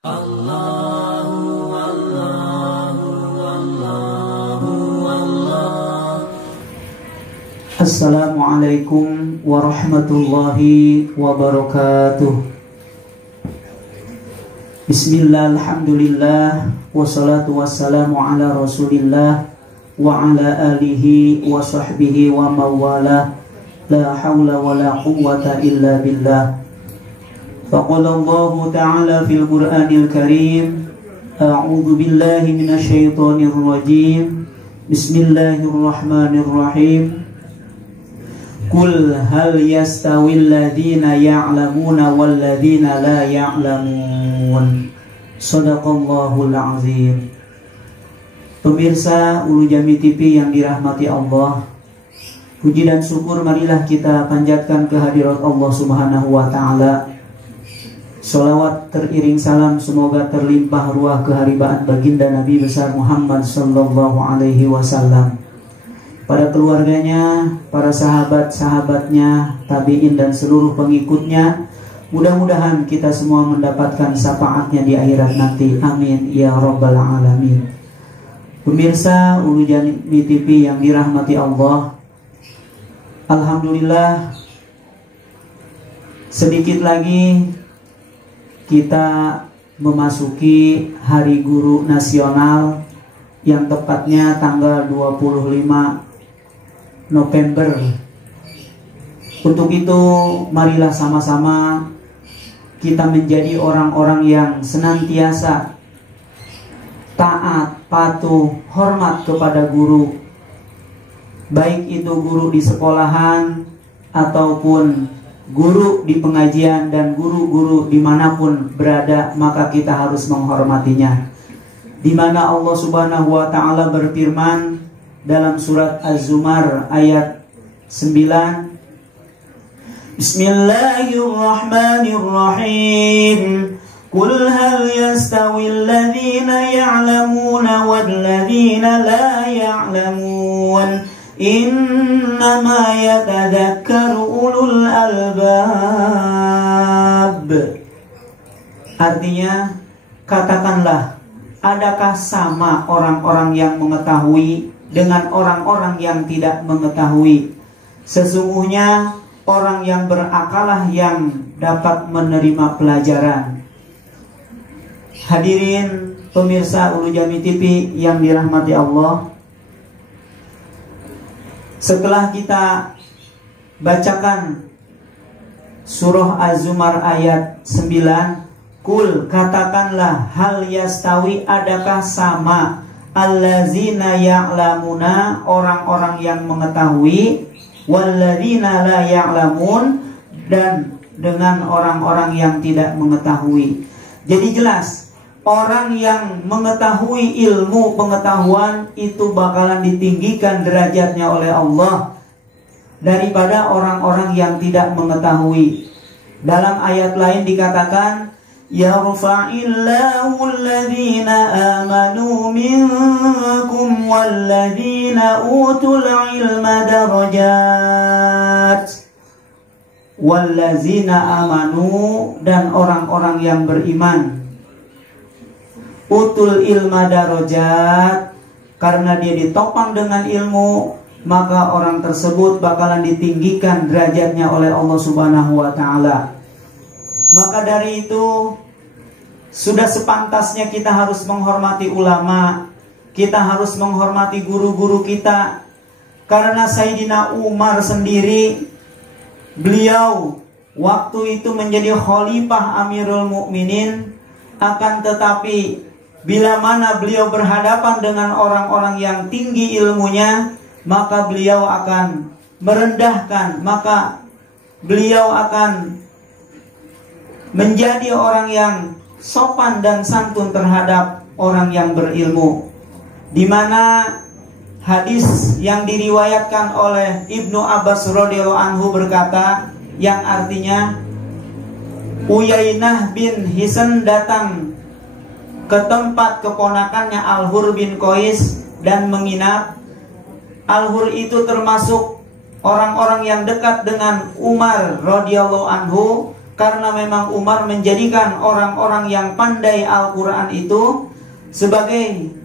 Assalamualaikum warahmatullahi wabarakatuh. Bismillah, alhamdulillah, wassalatu wassalamu ala rasulillah wa ala alihi wa sahbihi wa mawala. La hawla wa la quwwata illa billah. Faqala Allah ta'ala fil Qur'anil Karim, a'udzu billahi minasy syaithanir rajim. Bismillahirrahmanirrahim. Qul hal yastawil ladzina ya'lamuna wal ladzina la ya'lamun. Shadaqallahul azim. Pemirsa Ulu Jami TV yang dirahmati Allah, puji dan syukur marilah kita panjatkan kehadirat Allah Subhanahu wa taala. Sholawat teriring salam semoga terlimpah ruah keharibaan baginda Nabi besar Muhammad sallallahu alaihi wasallam, pada keluarganya, para sahabat-sahabatnya, tabi'in dan seluruh pengikutnya. Mudah-mudahan kita semua mendapatkan syafaatnya di akhirat nanti. Amin ya rabbal alamin. Pemirsa Ulu Jami TV yang dirahmati Allah, alhamdulillah, sedikit lagi kita memasuki Hari Guru Nasional yang tepatnya tanggal 25 November. Untuk itu marilah sama-sama kita menjadi orang-orang yang senantiasa taat, patuh, hormat kepada guru, baik itu guru di sekolahan ataupun guru di pengajian dan guru-guru dimanapun berada, maka kita harus menghormatinya. Di mana Allah Subhanahu wa taala berfirman dalam surat Az-Zumar ayat 9, Bismillahirrahmanirrahim. Qul hal yastawil ladzina ya'lamuna wal ladzina la ya'lamun. Innama yatadzakkaru ulul albab. Artinya, katakanlah, adakah sama orang-orang yang mengetahui dengan orang-orang yang tidak mengetahui? Sesungguhnya orang yang berakalah yang dapat menerima pelajaran. Hadirin pemirsa Ulu Jami TV yang dirahmati Allah, setelah kita bacakan surah Az-Zumar ayat 9, Kul, katakanlah, hal yastawi, adakah sama, allazina ya'lamuna, orang-orang yang mengetahui, wallazina la ya'lamun, dan dengan orang-orang yang tidak mengetahui. Jadi jelas, orang yang mengetahui ilmu pengetahuan itu bakalan ditinggikan derajatnya oleh Allah daripada orang-orang yang tidak mengetahui. Dalam ayat lain dikatakan, Yarfa'illahu alladhina amanu minkum walladhina utul ilma darajat. Wallazina amanu, dan orang-orang yang beriman, utul ilma darajat, karena dia ditopang dengan ilmu, maka orang tersebut bakalan ditinggikan derajatnya oleh Allah Subhanahu wa taala. Maka dari itu sudah sepantasnya kita harus menghormati ulama, kita harus menghormati guru-guru kita. Karena Sayyidina Umar sendiri, beliau waktu itu menjadi khalifah Amirul Mukminin, akan tetapi bila mana beliau berhadapan dengan orang-orang yang tinggi ilmunya, maka beliau akan merendahkan, maka beliau akan menjadi orang yang sopan dan santun terhadap orang yang berilmu. Di mana hadis yang diriwayatkan oleh Ibnu Abbas radhiyallahu anhu berkata, yang artinya, Uyainah bin Hisan datang ke tempat keponakannya Al-Hur bin Qais dan menginap. Al-Hur itu termasuk orang-orang yang dekat dengan Umar radhiyallahu anhu, karena memang Umar menjadikan orang-orang yang pandai Al-Quran itu sebagai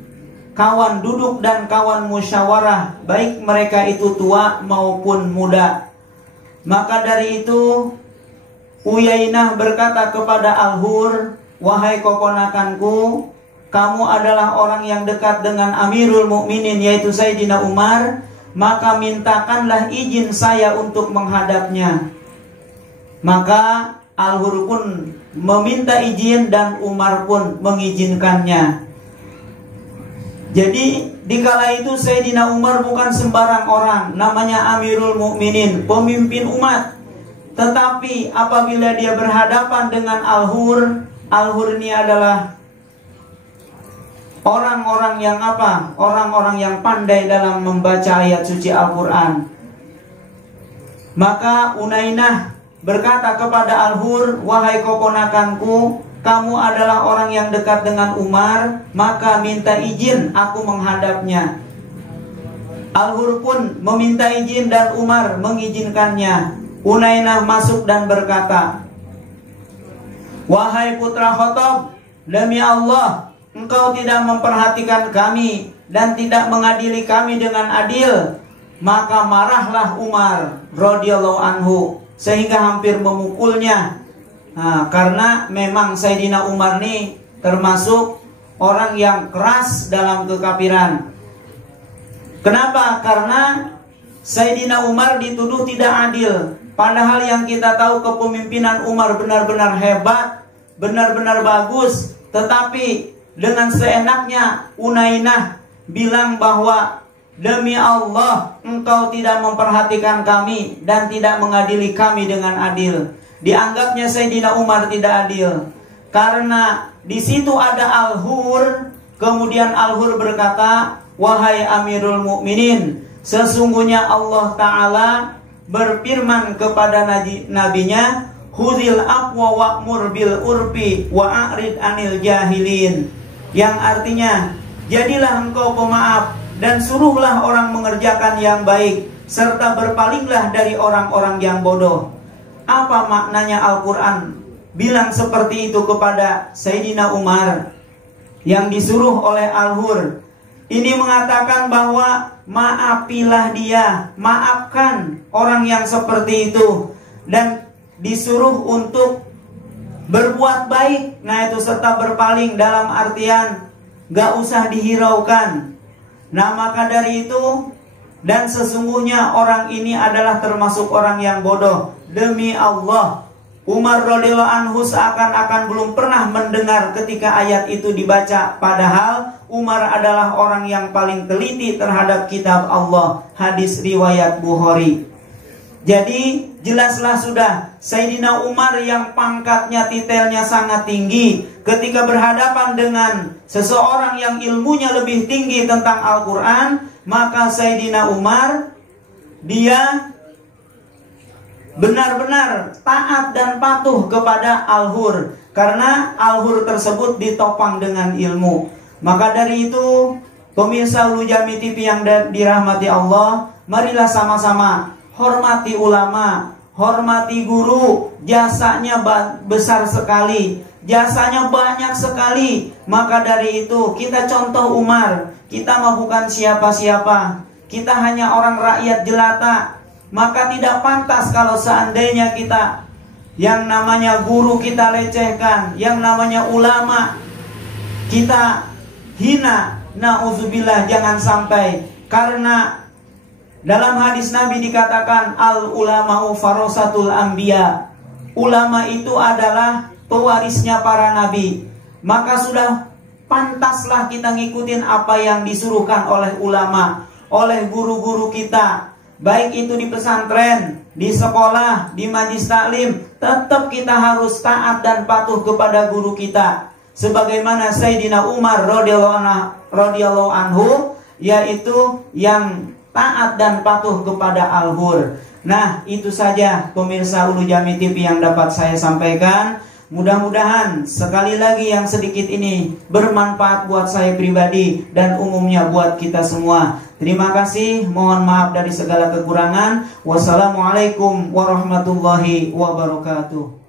kawan duduk dan kawan musyawarah, baik mereka itu tua maupun muda. Maka dari itu Uyainah berkata kepada Al-Hur, "Wahai keponakanku, kamu adalah orang yang dekat dengan Amirul Mukminin yaitu Sayyidina Umar, maka mintakanlah izin saya untuk menghadapnya." Maka Al-Hur pun meminta izin dan Umar pun mengizinkannya. Jadi dikala itu Sayyidina Umar bukan sembarang orang, namanya Amirul Mukminin, pemimpin umat. Tetapi apabila dia berhadapan dengan Al-Hur, Al-Hur ini adalah orang-orang yang apa? Orang-orang yang pandai dalam membaca ayat suci Al-Quran. Maka Unainah berkata kepada Al-Hur, "Wahai keponakanku, kamu adalah orang yang dekat dengan Umar, maka minta izin aku menghadapnya." Al-Hur pun meminta izin dan Umar mengizinkannya. Unainah masuk dan berkata, "Wahai putra Khattab, demi Allah, engkau tidak memperhatikan kami dan tidak mengadili kami dengan adil." Maka marahlah Umar radhiyallahu anhu sehingga hampir memukulnya. Karena memang Sayyidina Umar ini termasuk orang yang keras dalam kekafiran. Kenapa? Karena Sayyidina Umar dituduh tidak adil. Padahal yang kita tahu kepemimpinan Umar benar-benar hebat, benar-benar bagus. Tetapi dengan seenaknya Unainah bilang bahwa demi Allah engkau tidak memperhatikan kami dan tidak mengadili kami dengan adil. Dianggapnya Sayyidina Umar tidak adil. Karena di situ ada Al-Hur. Kemudian Al-Hur berkata, "Wahai Amirul Mukminin, sesungguhnya Allah Ta'ala berfirman kepada nabinya, Khudhil afwa wa'mur bil urfi wa'arid anil jahilin." Yang artinya, jadilah engkau pemaaf dan suruhlah orang mengerjakan yang baik, serta berpalinglah dari orang-orang yang bodoh. Apa maknanya Al-Quran bilang seperti itu kepada Sayyidina Umar yang disuruh oleh Al-Hur? Ini mengatakan bahwa maafilah dia, maafkan orang yang seperti itu, dan disuruh untuk berbuat baik. Nah itu serta berpaling dalam artian gak usah dihiraukan. Nah maka dari itu, dan sesungguhnya orang ini adalah termasuk orang yang bodoh. Demi Allah, Umar radhiyallahu anhu seakan-akan belum pernah mendengar ketika ayat itu dibaca. Padahal Umar adalah orang yang paling teliti terhadap kitab Allah. Hadis riwayat Bukhari. Jadi jelaslah sudah, Sayyidina Umar yang pangkatnya, titelnya sangat tinggi, ketika berhadapan dengan seseorang yang ilmunya lebih tinggi tentang Al-Quran, maka Sayyidina Umar dia benar-benar taat dan patuh kepada Al-Hur, karena Al-Hur tersebut ditopang dengan ilmu. Maka dari itu, pemirsa Ulu Jami TV yang dirahmati Allah, marilah sama-sama hormati ulama, hormati guru. Jasanya besar sekali, jasanya banyak sekali. Maka dari itu kita contoh Umar. Kita mah bukan siapa-siapa, kita hanya orang rakyat jelata. Maka tidak pantas kalau seandainya kita yang namanya guru kita lecehkan, yang namanya ulama kita hina. Na'udzubillah, jangan sampai. Karena dalam hadis Nabi dikatakan al ulama'u farasatul anbiya. Ulama itu adalah pewarisnya para nabi. Maka sudah pantaslah kita ngikutin apa yang disuruhkan oleh ulama, oleh guru-guru kita. Baik itu di pesantren, di sekolah, di majlis taklim, tetap kita harus taat dan patuh kepada guru kita. Sebagaimana Sayyidina Umar radhiyallahu anhu, yaitu yang taat dan patuh kepada Al-Hur. Nah, itu saja pemirsa Ulu Jami TV yang dapat saya sampaikan. Mudah-mudahan sekali lagi yang sedikit ini bermanfaat buat saya pribadi dan umumnya buat kita semua. Terima kasih, mohon maaf dari segala kekurangan. Wassalamualaikum warahmatullahi wabarakatuh.